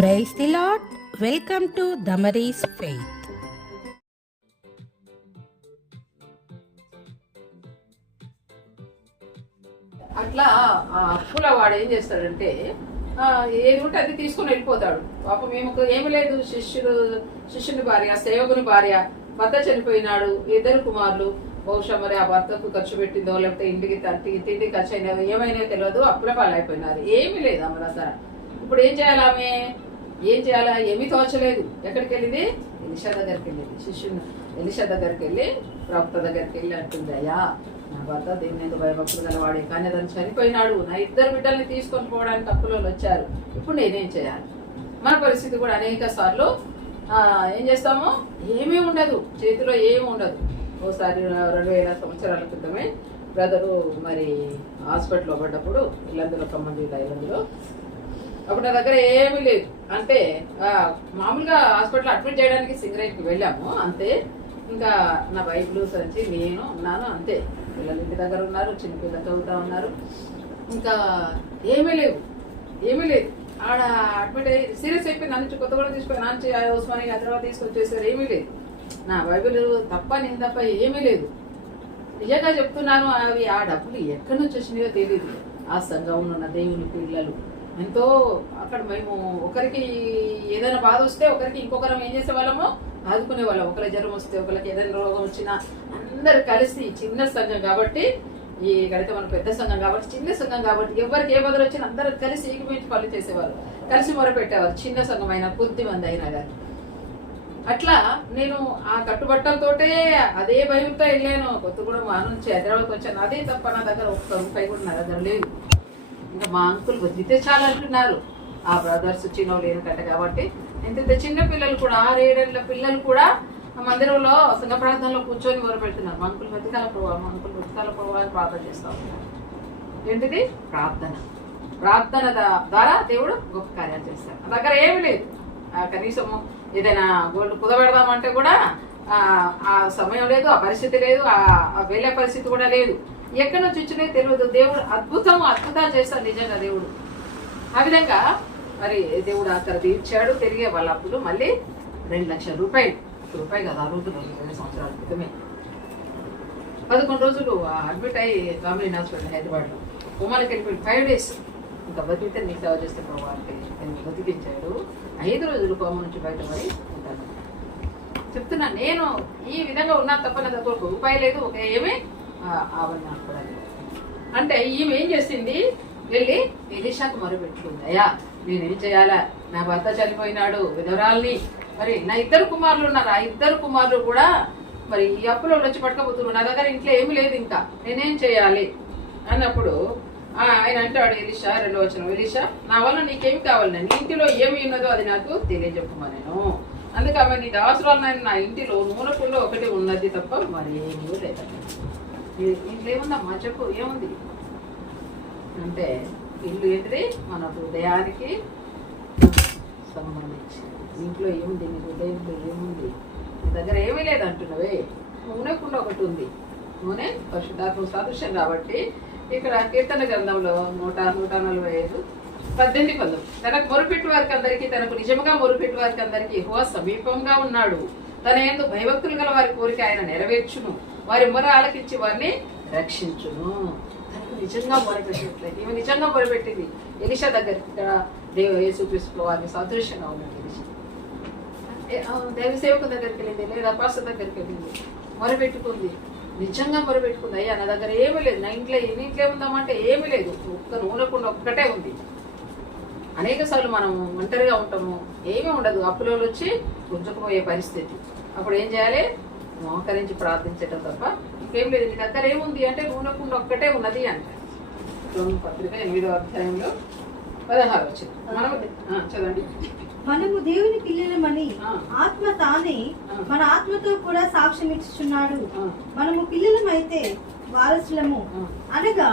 Praise the Lord. Welcome to Damaris Faith. అట్లా ఆ అప్పుల వాడు ఏం చేస్తాడంటే ఏది ఉంటే అది తీసుకుని వెళ్ళిపోతాడు. పాపం ఏమి లేదు, శిష్యుని భార్య, సేవకుని భార్య, భర్త చనిపోయినాడు, 2 కుమారులు. బహుశా మరి ఆ భర్తకు ఖర్చు పెట్టిందో లేకపోతే ఇంటికి తిండి ఖర్చు అయినా ఏమైనా తెలియదు, అప్పుల పాలైపోయినారు. ఏమీ లేదు ఆమె దగ్గర. ఇప్పుడు ఏం చేయాలి? ఆమె ఏం చేయాలా? ఏమీ తోచలేదు. ఎక్కడికి వెళ్ళింది? ఎలీషా దగ్గరికి వెళ్ళింది. శిష్యుని ఎలీషా దగ్గరికి వెళ్ళి, ప్రవక్త దగ్గరికి వెళ్ళి అంటుంది, అయ్యా నా భర్త దేవుని ఎందుకు భయభక్తులు గలవాడే, కానీ అతను చనిపోయినాడు, నా 2 బిడ్డల్ని తీసుకొని పోవడానికి అప్పులో వచ్చారు, ఇప్పుడు నేనేం చేయాలి? మన పరిస్థితి కూడా అనేక సార్లు ఏం చేస్తాము? ఏమీ ఉండదు, చేతిలో ఏమి ఉండదు. ఓసారి 2000 సంవత్సరాల క్రితమే బ్రదరు మరి హాస్పిటల్లో పడ్డప్పుడు, ఇల్లందులో ఖమ్మం ఇల్లందులో, అప్పుడు నా దగ్గర ఏమీ లేదు. అంటే మామూలుగా హాస్పిటల్ అడ్మిట్ చేయడానికి సింగరేట్కి వెళ్ళాము అంతే. ఇంకా నా బైబిల్ సంచి నేను ఉన్నాను అంతే. పిల్లలు ఇంటి దగ్గర ఉన్నారు, చిన్నపిల్లలు చదువుతా ఉన్నారు. ఇంకా ఏమీ లేవు. ఆడ అడ్మిట్ అయ్యి సీరియస్ అయిపోయి నన్ను కొత్తగూడెం తీసుకొని నాన్న ఉస్మాని హైదరాబాద్ తీసుకొని చేశారు. ఏమీ లేదు. నా బైబిల్ తప్ప నేను తప్ప ఏమీ లేదు. నిజంగా చెప్తున్నాను. అవి ఆ డబ్బులు ఎక్కడి నుంచి వచ్చినాయో తెలియదు. ఆ సంఘంలో ఉన్న దేవుని పిల్లలు ఎంతో అక్కడ మేము ఒకరికి ఏదైనా బాధ వస్తే ఒకరికి ఇంకొకరం ఏం చేసే వాళ్ళము? ఆదుకునే వాళ్ళం. ఒకరికి జ్వరం వస్తే, ఒకరికి ఏదైనా రోగం వచ్చినా అందరు కలిసి, చిన్న సంఘం కాబట్టి, ఈ గడితే మన పెద్ద సంఘం కాబట్టి, చిన్న సంఘం కాబట్టి, ఎవరికి ఏ బదులు వచ్చినా అందరూ కలిసి ఏకమించి పనులు చేసేవారు, కలిసి మొరపెట్టేవారు. చిన్న సంఘం అయినా, కొద్ది మంది అయినా కానీ. అట్లా నేను ఆ కట్టుబట్టలతోటే అదే భయంతో వెళ్ళాను. కొత్తగూడెం నుంచి హైదరాబాద్కి వచ్చాను. అదే తప్ప నా దగ్గర ₹1 కూడా నా దగ్గర లేదు. ఇంకా మా అంకుల్ వదిలితే చాలా అంటున్నారు. ఆ బ్రదర్స్ చిన్నోళ్ళు లేనకట్ట కాబట్టి ఎంత చిన్న పిల్లలు కూడా 6-7 ఏళ్ల పిల్లలు కూడా మందిరంలో సంఘ ప్రార్థనలో కూర్చొని మొరపెడుతున్నారు. మా అంకుల్ బతికాల పోవాలని ప్రార్థన చేస్తూ ఉన్నారు. ఏంటిది? ప్రార్థన ద్వారా దేవుడు గొప్ప కార్యాలు చేస్తారు. నా దగ్గర ఏమి లేదు. కనీసము ఏదైనా గోల్డ్ కుదబెడదామంటే కూడా ఆ సమయం లేదు, ఆ పరిస్థితి లేదు, ఆ వెళ్ళే పరిస్థితి కూడా లేదు. ఎక్కడి నుంచి వచ్చినాయో తెలియదు. దేవుడు అద్భుతాలు చేస్తాడు నిజంగా దేవుడు. ఆ విధంగా మరి దేవుడు అక్కడ తీర్చాడు. తిరిగే వాళ్ళ అప్పులు మళ్ళీ ₹2,00,000 కదా, ఆ రోజులు 20 సంవత్సరాల క్రితమే. 11 రోజులు అడ్మిట్ అయ్యి గవర్నమెంట్ హాస్పిటల్ హైదరాబాద్లో ఉమాలకి వెళ్ళిపోయి 5 days ఇంకా బతికితే నీకు సేవ చేస్తే వాళ్ళకి బతికించాడు. 5 రోజులు కోమ నుంచి బయటపడి ఉంటాను. చెప్తున్నా, నేను ఈ విధంగా ఉన్నా తప్ప నా దగ్గర ₹1 లేదు. ఏమీ ఆవరణ కూడా లేదు. అంటే ఈమె ఏం చేసింది? వెళ్ళి ఎలీషాకు మొరపెట్టుకుంది, అయ్యా నేనేం చేయాలా? నా భర్త చనిపోయినాడు, విధవరాల్ని, మరి నా 2 కుమారులు ఉన్నారు, ఆ 2 కుమారులు కూడా మరి ఈ అప్పులో వచ్చి పట్టుకపోతున్నారు, నా దగ్గర ఇంట్లో ఏమీ లేదు, ఇంకా నేనేం చేయాలి అన్నప్పుడు ఆయన అంటాడు, ఎలీషా 2వ వచనం, ఎలీషా నా వల్ల నీకేమి కావాలి? నీ ఇంటిలో ఏమి ఉన్నదో అది నాకు తెలియజెప్పమా నేను. అందుకే ఆమె నీ దాసురాలు నా ఇంటిలో నూనె పుల్ల ఒకటి ఉన్నది తప్ప మరి ఏమీ లేదు. ఇంట్లో ఏముందమ్మా చెప్పు, ఏముంది అంటే, ఇల్లు ఏంటిది? మన హృదయానికి సంబంధించి ఇంట్లో ఏముంది? నీ హృదయంలో ఏముంది? నీ దగ్గర ఏమీ లేదు అంటున్నావే. నూనె కుండ ఒకటి ఉంది. నూనె పరిశుద్ధాత్మ సాదృశ్యం కాబట్టి ఇక్కడ కీర్తన గ్రంథంలో 145:18 తనకు మొరుపెట్టు వారికి అందరికీ, తనకు నిజంగా మొరుపెట్టు వారికి అందరికీ యెహోవా సమీపంగా ఉన్నాడు. తన యందు భయభక్తులు గల వారి కోరిక ఆయన నెరవేర్చును, వారి మొర ఆలకించి వారిని రక్షించును. తనకు నిజంగా మొరపెట్టినట్లయితే, ఈమె నిజంగా మొరపెట్టింది ఎలీషా దగ్గరికి. ఇక్కడ యేసుక్రీస్తు వారిని సాదృశ్యంగా ఉన్నాడు. ఎలీషా దైవ సేవకు దగ్గరికి వెళ్ళింది, లేదా పాస్టర్ దగ్గరికి వెళ్ళింది, మొరపెట్టుకుంది, నిజంగా మొరపెట్టుకుంది. అయ్యా నా దగ్గర ఏమీ లేదు, నా ఇంట్లో ఏముందామంటే ఏమీ లేదు, ఒక్క నూనె కుండ ఒక్కటే ఉంది. అనేక సార్లు మనం ఒంటరిగా ఉంటాము, ఏమీ ఉండదు, అప్పులో వచ్చి గుంజుకుపోయే పరిస్థితి. అప్పుడు ఏం చేయాలి? మోకరించి ప్రార్థించటం తప్ప ఇంకేం లేదు. నీ దగ్గర ఏముంది అంటే నూనె కుండ ఒక్కటే ఉన్నది అంటారు. పత్రిక 8వ అధ్యాయంలో 16 వచ్చింది. మనం చదవండి. మనము దేవుని పిల్లలమని ఆత్మ తానే మన ఆత్మతో కూడా సాక్ష్యం ఇచ్చుచున్నాడు. మనము పిల్లలమైతే వారసులము, అనగా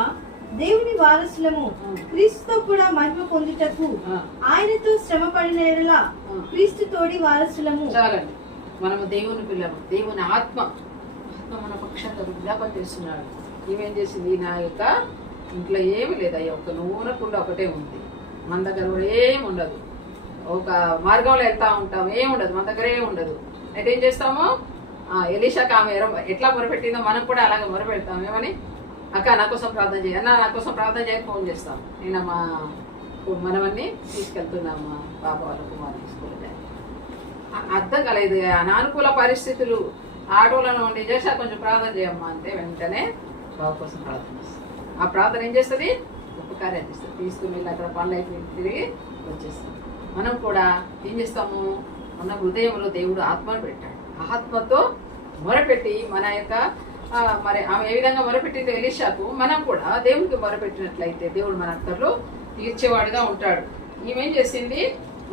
దేవుని వారసులము, క్రీస్తుతో కూడా మహిమ పొందుటకు ఆయనతో శ్రమ పడిన యెడల క్రీస్తు తోడి వారసులము. చాలండి. మనము దేవుని పిల్లము. దేవుని ఆత్మ మన పక్షంగా విజ్ఞాపన చేస్తున్నాడు. ఈమెం చేసింది? నా యొక్క ఇంట్లో ఏమి లేదు, అయ్యా ఒక్క నూనె కుండ ఒకటే ఉంది, మన దగ్గర కూడా ఏమి ఉండదు. ఒక మార్గంలో వెళ్తా ఉంటాం, ఏముండదు మన దగ్గర ఏముండదు. అయితే ఏం చేస్తాము, ఎలీషాకి ఆమె ఎట్లా మొరపెట్టిందో మనం కూడా అలాగే మొరపెడతాం. ఏమని, అక్క నా కోసం ప్రార్థన చేయి, అన్న నా కోసం ప్రార్థన చేయ ఫోన్ చేస్తాం. నేను మనమన్నీ తీసుకెళ్తున్నాము పాప వాళ్ళ కుమారుని స్కూల్. అర్థం కాలేదు, అనానుకూల పరిస్థితులు, ఆటోలను ఉండి చేసా కొంచెం ప్రార్థన చేయమ్మా అంటే వెంటనే బాబు కోసం ప్రార్థన చేస్తాం. ఆ ప్రార్థన ఏం చేస్తుంది, ఉపకార్యం చేస్తుంది. తీసుకుని వెళ్ళి అక్కడ పనులు అయిపోయి తిరిగి వచ్చేస్తాం. మనం కూడా ఏం చేస్తాము, మన హృదయంలో దేవుడు ఆత్మను పెట్టాడు. ఆత్మతో మొరపెట్టి మన యొక్క మరి ఆమె ఏ విధంగా మొరపెట్టిందో ఎలీషాకు, మనం కూడా దేవుడికి మొరపెట్టినట్లయితే దేవుడు మన అక్కర్లో తీర్చేవాడుగా ఉంటాడు. ఈమెం చేసింది,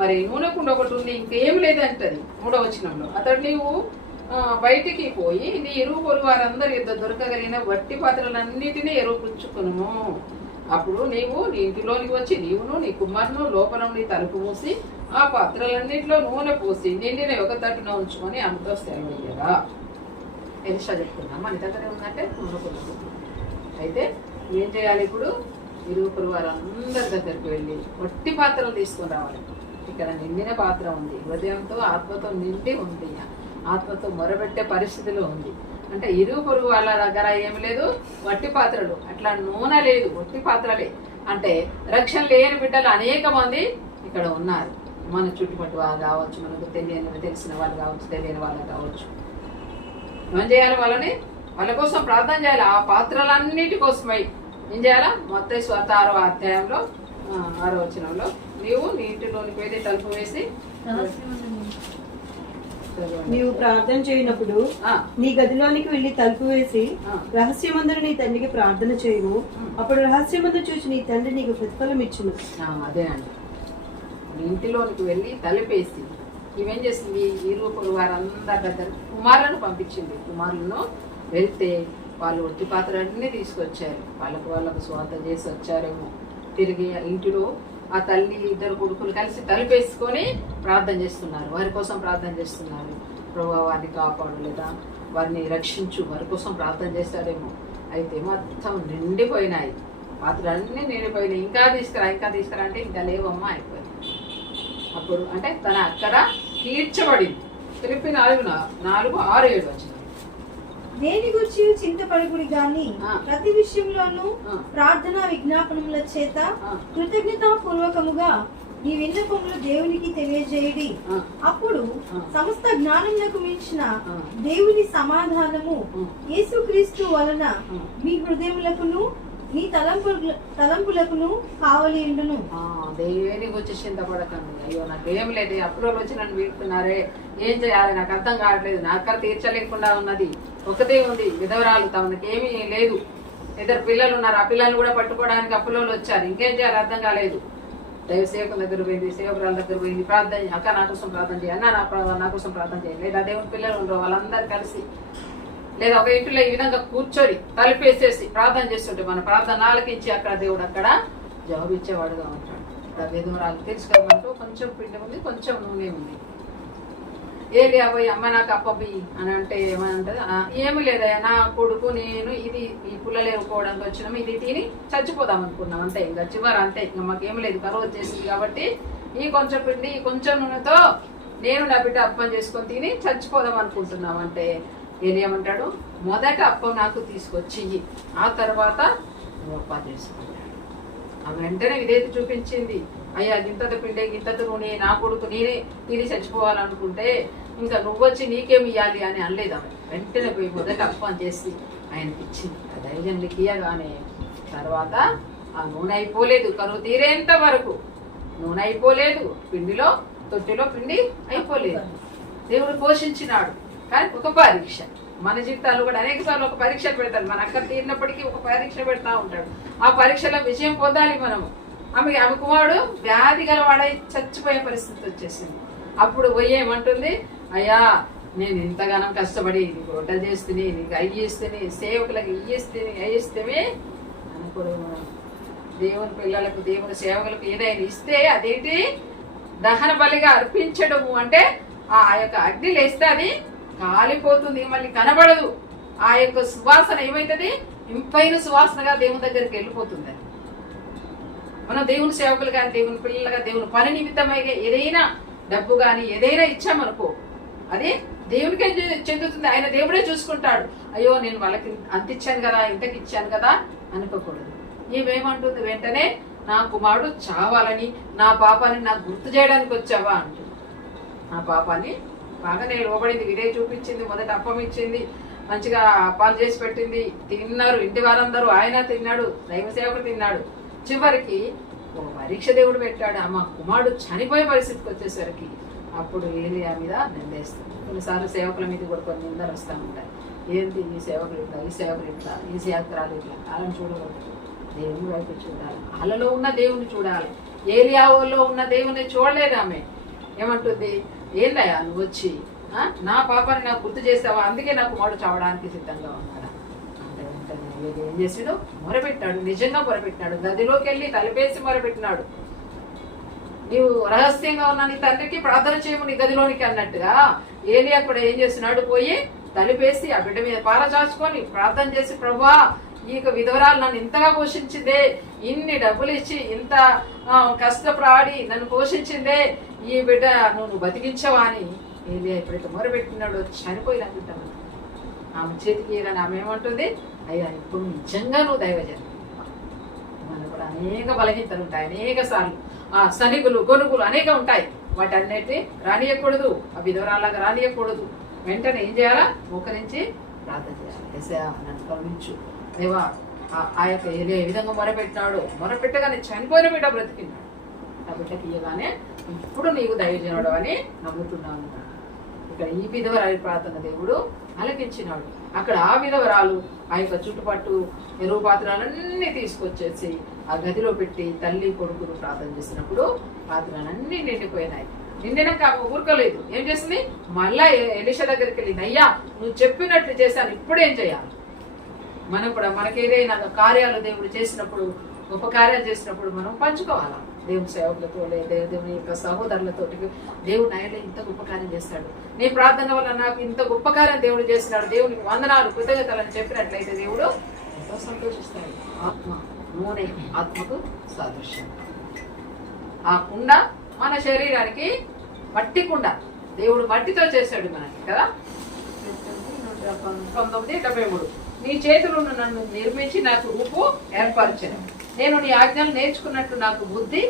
మరి నూనె కుండ ఒకటి ఉంది, ఇంకేం లేదంటది 3వ వచనంలో. అతడు నీవు బయటికి పోయి నీ ఇరుగు పొరుగు వారందరి యుద్ధ దొరకగలిగిన వట్టి పాత్రలన్నిటినీ ఎరుపుచ్చుకును. అప్పుడు నీవు నీ ఇంటిలోనికి వచ్చి నీవును నీ కుమారును లోపల నీ తలుపు మూసి ఆ పాత్రలన్నింటిలో నూనె పోసి నిండిన ఒక తట్టున ఉంచుకొని అంతో సెలవయ్యగా. ఎలిషా చెప్తున్నా, మన దగ్గరే ఉందంటే నూనె కొనుక్కుంటుంది. అయితే ఏం చేయాలి, ఇప్పుడు ఇరుగు పొరుగు వారందరి దగ్గరికి వెళ్ళి వట్టి పాత్రలు తీసుకొని రావాలి. ఇక్కడ నిండిన పాత్ర ఉంది, హృదయంతో ఆత్మతో నిండి ఉంది, ఆత్మతో మొరబెట్టే పరిస్థితిలో ఉంది. అంటే ఇరుగు పొరుగు వాళ్ళ దగ్గర ఏమి లేదు, వట్టి పాత్రలు, అట్లా నూనె లేదు, వట్టి పాత్రలే. అంటే రక్షణ లేని బిడ్డలు అనేక మంది ఇక్కడ ఉన్నారు. మన చుట్టుపక్కల వాళ్ళు కావచ్చు, మనకు తెలిసిన వాళ్ళు కావచ్చు, తెలియని వాళ్ళు కావచ్చు. ఏం చేయాలి, వాళ్ళ కోసం ప్రార్థన చేయాలి. ఆ పాత్రలన్నిటి కోసమై ఏం చేయాలా, మత్తయి 6వ అధ్యాయంలో 6వ వచనంలో, నీవు నీ ఇంటిలోనికి వెళ్ళి తలుపు వేసి నీవు ప్రార్థన చేయనప్పుడు నీ గదిలోనికి వెళ్లి తలుపు వేసి రహస్యమందును నీ తండ్రికి ప్రార్థన చేయము. అప్పుడు రహస్యమందు చూసి నీ తండ్రి నీకు ప్రతిఫలం ఇచ్చును. అదే అండి, ఇంటిలోనికి వెళ్ళి తలుపేసి ఇవేం చేసింది, ఇరుగు పొరుగు వారందరి దగ్గర కుమారులను పంపించింది. కుమారులను వెళ్తే వాళ్ళు ఒట్టి పాత్రలన్నీ తీసుకొచ్చారు. వాళ్ళకు స్వార్థం చేసి వచ్చారేమో. తిరిగి ఇంటిలో ఆ తల్లి ఇద్దరు కొడుకులు కలిసి తలుపేసుకొని ప్రార్థన చేస్తున్నారు, వారి కోసం ప్రార్థన చేస్తున్నారు. ప్రభువా వారిని కాపాడు, లేదా వారిని రక్షించు, వారి కోసం ప్రార్థన చేస్తాడేమో. అయితే మొత్తం నిండిపోయినాయి, పాత్రలన్నీ నిండిపోయినాయి. ఇంకా తీసుకురా అంటే ఇంకా లేవమ్మా అయిపోయింది. అప్పుడు అంటే తన అక్కడ తీర్చబడింది. ఫిలిప్పీ 4:6-7 వచ్చింది. దేని గురించి చింతపడకుడి గాని ప్రతి విషయంలోనూ ప్రార్థన విజ్ఞాపనముల చేత కృతజ్ఞతాపూర్వకముగా ఈ విన్నపములు దేవునికి తెలియజేయడి. అప్పుడు సమస్త జ్ఞానములకు మించిన దేవుని సమాధానము యేసుక్రీస్తు వలన మీ హృదయములకును మీ తలంపులకును కావలి ఉండును. దేనికి వచ్చి చింతపడకండి, అయ్యో నాకు ఏం లేదు, అప్రోలు వచ్చి నన్ను వీడుతున్నారే, ఏం చేయాలి నాకు అర్థం కావట్లేదు, నా అక్కడ తీర్చలేకుండా ఉన్నది, ఒకటే ఉంది విధవరాలు, తమకి ఏమీ లేదు, 2 పిల్లలు ఉన్నారు, ఆ పిల్లల్ని కూడా పట్టుకోవడానికి అప్పులోళ్ళు వచ్చారు, ఇంకేం చేయాలి అర్థం కాలేదు. దైవ సేవకుల దగ్గర పోయింది, సేవకురాల దగ్గర పోయింది, ప్రార్థన, అక్క నా కోసం ప్రార్థన చేయి, అన్న నా కోసం ప్రార్థన చేయి, లేదా దేవుని పిల్లలు ఉండరు వాళ్ళందరూ కలిసి, లేదా ఒక ఇంటిలో ఈ విధంగా కూర్చొని తలుపేసేసి ప్రార్థన చేస్తుంటే మన ప్రార్థన ఆలకించి అక్కడ దేవుడు అక్కడ జవాబు ఇచ్చేవాడుగా ఉంటాడు. ఇక్కడ విధవరాలు తెలుసుకోమంటూ కొంచెం పిండి ఉంది, కొంచెం నూనె ఉంది. ఏలియా పోయి అమ్మ నాకు అప్పబి అని అంటే ఏమంటది, ఏమి లేదయ్యా నా కొడుకు నేను ఈ పుల్లలు వేసుకోవడానికి వచ్చినాము, ఇది తిని చచ్చిపోదాం అనుకున్నాం అంతే, ఇంకా చివరి అంతే, ఇంకా మాకేం లేదు, కరువు వచ్చేసింది కాబట్టి ఈ కొంచెం పిండి ఈ కొంచెం నూనెతో నేను నా బిడ్డ అప్పం చేసుకొని తిని చచ్చిపోదాం అనుకుంటున్నాం అంటే ఏలియామంటాడు, మొదట అప్పం నాకు తీసుకొచ్చి ఆ తర్వాత నువ్వు అప్పం చేసుకుంటాడు. ఆ వెంటనే ఇదేది చూపించింది, అయ్యా గింతత పిండే గింతత నూనె నా కొడుకు నేనే తిని చచ్చిపోవాలనుకుంటే ఇంకా నువ్వొచ్చి నీకేమి ఇవ్వాలి అని అనలేదు. ఆమె వెంటనే పోయి మొదట అప్పం చేసి ఆయనకి ఇచ్చింది. ఆ దైవజనులకి ఇయ్యగానే తర్వాత ఆ నూనె అయిపోలేదు, కరువు తీరేంత వరకు నూనె అయిపోలేదు, పిండిలో తొట్టిలో పిండి అయిపోలేదు. దేవుడు పోషించినాడు. కానీ ఒక పరీక్ష, మన జీవితాల్లో కూడా అనేక సార్లు ఒక పరీక్ష పెడతాడు. మన అక్కడ తీరినప్పటికీ ఒక పరీక్ష పెడతా ఉంటాడు. ఆ పరీక్షలో విజయం పొందాలి మనము. ఆమె కుమారుడు వ్యాధి గలవాడై చచ్చిపోయే పరిస్థితి వచ్చేసింది. అప్పుడు పోయేమంటుంది, అయ్యా నేను ఇంతగానం కష్టపడి నీకు వంటలు చేస్తేనే, నీకు అయ్యిస్తేనే, సేవకులకు అయ్యిస్తేనే అనుకోడు. దేవుని పిల్లలకు దేవుని సేవకులకు ఏదైనా ఇస్తే అదేంటి దహన బలిగా అర్పించడము అంటే ఆ యొక్క అగ్ని లేస్తే అది కాలిపోతుంది, మళ్ళీ కనబడదు. ఆ యొక్క సువాసన ఏమైతుంది, ఇంపైన సువాసనగా దేవుని దగ్గరికి వెళ్ళిపోతుంది. మనం దేవుని సేవకులు కానీ, దేవుని పిల్లలుగా, దేవుని పని నిమిత్తమై ఏదైనా డబ్బు కానీ ఏదైనా ఇచ్చామనుకో, అది దేవునికే చెందుతుంది. ఆయన దేవుడే చూసుకుంటాడు. అయ్యో నేను వాళ్ళకి అంత ఇచ్చాను కదా, ఇంతకి ఇచ్చాను కదా అనుకోకూడదు. ఈమెమంటుంది, వెంటనే నా కుమారుడు చావాలని, నా పాపాన్ని నాకు గుర్తు చేయడానికి వచ్చావా అంటుంది. నా పాపాన్ని బాగానే ఇవ్వబడింది, విధే చూపించింది, మొదట అప్పం ఇచ్చింది, మంచిగా అప్పాలు చేసి పెట్టింది, తిన్నారు ఇంటి వారందరూ, ఆయన తిన్నాడు, దైవ సేవకుడు తిన్నాడు. చివరికి ఓ పరీక్ష దేవుడు పెట్టాడు. మా కుమారుడు చనిపోయే పరిస్థితికి వచ్చేసరికి అప్పుడు ఏలియా మీద నిందేస్తుంది. కొన్నిసార్లు సేవకుల మీద కూడా కొన్ని నిందలు వస్తూ ఉంటాయి. ఏంటి ఈ సేవకులు ఇట్లా, ఈ సేవకులు ఇట్లా, ఈ సేవకురాలు ఇట్లా. అలా చూడకూడదు, దేవుని వైపు చూడాలి, వాళ్ళలో ఉన్న దేవుని చూడాలి. ఏలియాలో ఉన్న దేవుని చూడలేదు ఆమె. ఏమంటుంది, ఏందయ్యా నువ్వు వచ్చి నా పాపాన్ని నాకు గుర్తు చేస్తావా, అందుకే నా కుమారుడు చావడానికి సిద్ధంగా ఉన్నాడా అంటే వెంటనే ఏం చేసాడు, మొరపెట్టాడు. నిజంగా మొరపెట్టినాడు. గదిలోకి వెళ్ళి తలపేసి మొరపెట్టినాడు. నీవు రహస్యంగా ఉన్న నీ తండ్రికి ప్రార్థన చేయము నీ గదిలోనికి అన్నట్టుగా ఏలియా కూడా ఏం చేస్తున్నాడు, పోయి తలుపేసి ఆ బిడ్డ మీద పారచాచుకొని ప్రార్థన చేసి, ప్రభువా ఈ విధవరాలు నన్ను ఇంతగా పోషించిందే, ఇన్ని డబ్బులు ఇచ్చి ఇంత కష్టపడి నన్ను పోషించిందే, ఈ బిడ్డ నువ్వు బతికించవా అని ఏలియా ఎప్పుడైతే మొరపెట్టినాడో చనిపోయినట్టు ఆమె చేతికి ఏదని ఆమె ఏమంటుంది, అయ్యా ఇప్పుడు నిజంగా నువ్వు దైవజనం. మనకు కూడా అనేక బలహీనతలు ఉంటాయి, అనేక సార్లు సనిగులు గొనుగులు అనేక ఉంటాయి. వాటి అన్నిటి రానియకూడదు, ఆ విధవరాలాగా రానియకూడదు. వెంటనే ఏం చేయాలా, మోకరించి ప్రార్థన చేయాలి. యేసయ్యా నన్ను కరుణించు దేవా. ఆ యొక్క ఏ విధంగా మొరపెట్టినాడు, మొరపెట్టగానే చనిపోయిన బిడ్డ బ్రతికినాడు. ఆ బిడ్డకి ఇయ్యగానే ఇప్పుడు నీకు దైవజనుడు అని నమ్ముతున్నాను. ఇక్కడ ఈ విధవరాలి ప్రార్థన దేవుడు ఆలకించినాడు. అక్కడ ఆ విధవరాలు ఆ యొక్క చుట్టుపట్టు ఎరువు పాత్రలన్నీ తీసుకొచ్చేసి ఆ గదిలో పెట్టి తల్లి కొడుకును ప్రార్థన చేసినప్పుడు పాత్రలన్నీ నిండిపోయినాయి. నిండినాక ఊరుకోలేదు, ఏం చేసింది, మళ్ళా ఎలీషా దగ్గరికి వెళ్ళింది. అయ్యా నువ్వు చెప్పినట్లు చేశాను, ఇప్పుడేం చేయాలి. మనం కూడా మనకేదైనా కార్యాలు దేవుడు చేసినప్పుడు, గొప్ప కార్యాలు చేసినప్పుడు మనం పంచుకోవాలా దేవుని సేవకులతో, దేవుని యొక్క సహోదరులతో. దేవుడు నాయన ఇంత గొప్ప కార్యం చేస్తాడు, నీ ప్రార్థన వల్ల నాకు ఇంత గొప్ప కార్యం దేవుడు చేస్తున్నాడు, దేవునికి వందనాలు కృతజ్ఞతలని చెప్పినట్లయితే దేవుడు ఎంతో సంతోషిస్తాడు. ఆత్మ నూనె ఆత్మకు సాదృశ్యం. ఆ కుండ మన శరీరానికి మట్టి కుండ, దేవుడు మట్టితో చేశాడు మనకి కదా. 19:73 నీ చేతులు నన్ను నిర్మించి నాకు రూపు ఏర్పరచను, నేను నీ ఆజ్ఞలు నేర్చుకున్నట్టు నాకు బుద్ధి.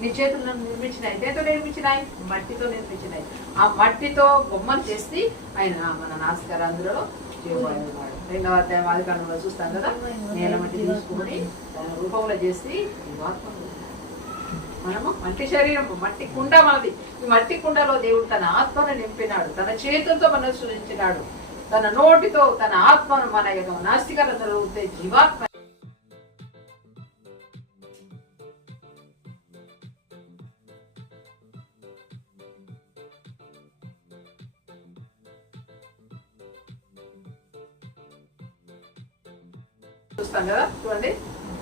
నీ చేతులు నన్ను నిర్మించినాయి, దేంతో నిర్మించినాయి, మట్టితో నిర్మించినాయి. ఆ మట్టితో బొమ్మలు చేసి ఆయన మన నాస్కరాంధ్రలో జీవవాడు. 2వ అధ్యాయం ఆదికాండంలో చూస్తాం కదా, నేల మట్టి తీసుకుని రూపంలో చేసి మనము మట్టి శరీరం, మట్టి కుండ మనది. ఈ మట్టి కుండలో దేవుడు తన ఆత్మను నింపినాడు, తన చేతులతో మనసు సృజించినాడు, తన నోటితో తన ఆత్మను మన యొక్క నాస్తికతలో జీవాత్మ చూస్తాం కదా. చూడండి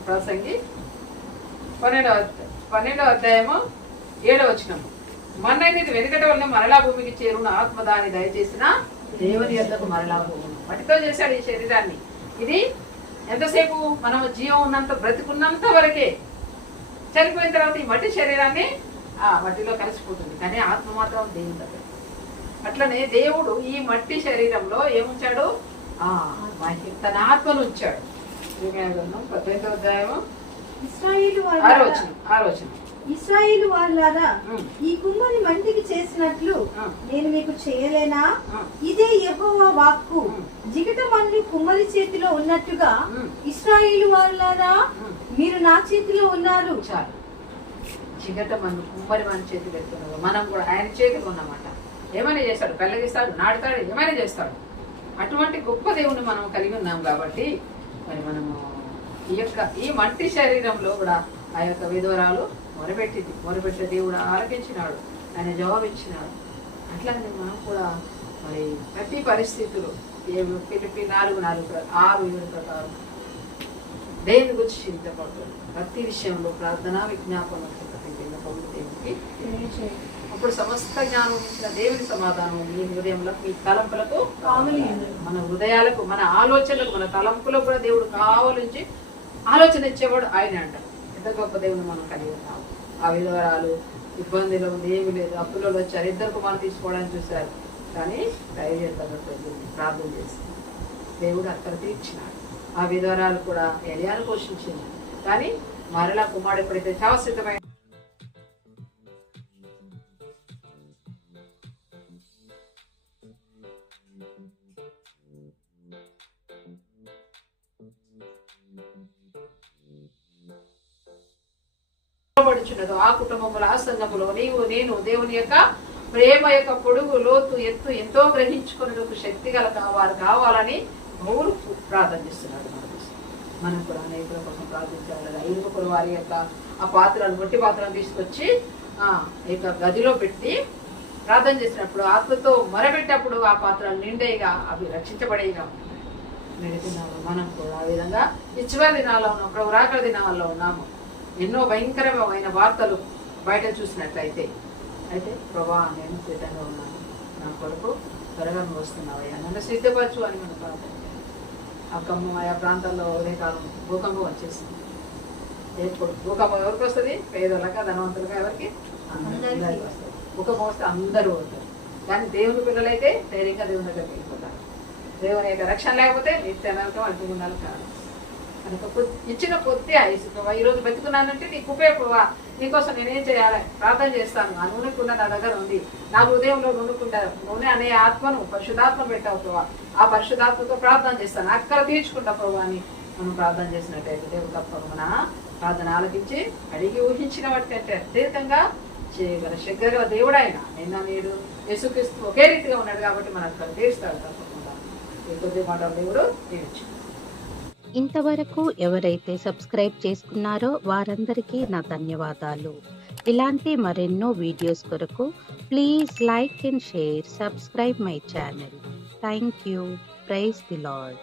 ప్రసంగి 12వ అధ్యాయము 7వ వచనం. మన్నైనది వెనుకటి వల్ల మరలా భూమికి చేరున్న ఆత్మ దాన్ని దయచేసిన దేవుని యొద్దకు మరలా భూమి. మట్టితో చేశాడు ఈ శరీరాన్ని. ఇది ఎంతసేపు మనము జీవం ఉన్నంత, బ్రతికున్నంత వరకే. చనిపోయిన తర్వాత ఈ మట్టి శరీరాన్ని ఆ మట్టిలో కలిసిపోతుంది, కానీ ఆత్మ మాత్రం దేవుని దగ్గర. అట్లనే దేవుడు ఈ మట్టి శరీరంలో ఏముంచాడు, తన ఆత్మను ఉంచాడు. 18వ అధ్యాయము ఇశ్రాయేలు వాళ్ళారా, ఈ కుమ్మని మంటికి చేసినట్లు నేను మీకు చేయలేనా? ఇదే యెహోవా వాక్కు. జిగట మన్ను కుమ్మరి చేతిలో ఉన్నట్టుగా ఇశ్రాయేలు వాళ్ళారా మీరు నా చేతిలో ఉన్నారు. చాలు, జిగట మన్ను కుమ్మరి మన చేతిలో పెడుతున్నారు. మనం కూడా ఆయన చేతిలో ఉన్నమాట. ఏమైనా చేస్తాడు, పెళ్ళగిస్తాడు, నాటుతాడు, ఏమైనా చేస్తాడు. అటువంటి గొప్ప దేవుని మనం కలిగి ఉన్నాం కాబట్టి మరి మనము ఈ మట్టి శరీరంలో కూడా ఆ యొక్క విధవరాలు మొరపెట్టింది. మొరపెట్టే దేవుడు ఆలకించినాడు, ఆయన జవాబిచ్చినాడు. అట్లానే మనం కూడా మరి ప్రతి పరిస్థితులు ఫిలిప్పీ 4:6-7 ప్రకారం దేవుని గురించి చింతపడుతుంది. ప్రతి విషయంలో ప్రార్థన విజ్ఞాపన దేవునికి. అప్పుడు సమస్త జ్ఞానం ఇచ్చిన దేవుని సమాధానం మీ హృదయంలో, మీ తలంపులకు, మన హృదయాలకు, మన ఆలోచనలకు, మన తలంపులకు కూడా దేవుడు కావలించి ఆలోచన ఇచ్చేవాడు ఆయన అంట. ఎంత గొప్ప దేవుని మనం కలిగి ఉన్నాము. ఆ విధవరాలు ఇబ్బందిలో ఉంది, ఏమి లేదు, అప్పులలో వచ్చారు, 2 కుమారులు తీసుకోవడానికి చూశారు, కానీ ధైర్యంతో ప్రార్థన చేసింది. దేవుడు అక్కడ తీర్చినాడు. ఆ విధవరాలు కూడా ఎలియాను పోషించింది. కానీ మరలా కుమారుడు ఎప్పుడైతే శాశ్వతమైన పడుచున్నదో ఆ కుటుంబంలో, ఆ సంఘములో నీవు నేను దేవుని యొక్క ప్రేమ యొక్క పొడుగు లోతు ఎత్తు ఎంతో గ్రహించుకునేందుకు శక్తి గల వారు కావాలని పౌలు ప్రార్థన చేస్తున్నాడు. మనం కూడా అనేకుల కోసం ప్రార్థించాలి. 5 వారి యొక్క ఆ పాత్రలు, మట్టి పాత్రలను తీసుకొచ్చి ఈ యొక్క గదిలో పెట్టి ప్రార్థన చేసినప్పుడు ఆత్మతో మొరబెట్టినప్పుడు ఆ పాత్రలు నిండేగా అవి రక్షించబడేగా దినాలు మనం కూడా ఆ విధంగా ఈ చివరి దినాల్లో ఉన్నాం, ప్రభు రాకడ దినాల్లో ఉన్నాము. ఎన్నో భయంకరమైన వార్తలు బయట చూసినట్లయితే ప్రభా నేను సిద్ధంగా ఉన్నాను, నా కొరకు త్వరగా వస్తున్నావయ్యా, నన్ను సిద్ధపరచు అని మనం ప్రార్థన. ఆయా ప్రాంతాల్లో ఉదయకాలం భూకంపం వచ్చేసింది. ఎప్పుడు భూకంపం ఎవరికి వస్తుంది? పేదలక, ధనవంతులుగా, ఎవరికి? అందరికీ వస్తుంది. భూకంపం వస్తే అందరూ అవుతారు. కానీ దేవుని పిల్లలైతే ధైర్యంగా దేవుని దగ్గరికి వెళ్ళిపోతారు. దేవుని యొక్క రక్షణ లేకపోతే నిత్య నరకం అడ్డుకున్నారు కాదు. కనుక ఇచ్చిన కొద్ది ఆయుసు ప్రభావ, ఈరోజు బతుకున్నానంటే నీకు ఉపయోగ, నీకోసం నేనేం చేయాలి? ప్రార్థన చేస్తాను. ఆ నూనె కుండ నా దగ్గర ఉంది, నా హృదయంలో నూనె అనే ఆత్మను పరిశుధాత్మ పెట్టావు ప్రభావ, ఆ పరిశుధాత్మతో ప్రార్థన చేస్తాను, అక్కడ తీర్చుకుంటా ప్రభావ అని మనం ప్రార్థన చేసినట్టయితే దేవుడు తప్ప మన ప్రార్థన ఆలకించి అడిగి ఊహించిన వాటి అంటే అత్యధికంగా చేయగల శక్తిగల దేవుడు ఆయన. నిన్న నేడు యేసుక్రీస్తు ఒకే రీతిగా ఉన్నాడు కాబట్టి మనకు అక్కడ తీరుస్తాడు తప్పకుండా. ఈ కొద్ది మాటలు దేవుడు తీర్చు. ఇంతవరకు ఎవరైతే సబ్స్క్రైబ్ చేసుకున్నారో వారందరికీ నా ధన్యవాదాలు. ఇలాంటి మరెన్నో వీడియోస్ కొరకు please like and share, subscribe my channel. Thank you. Praise the lord.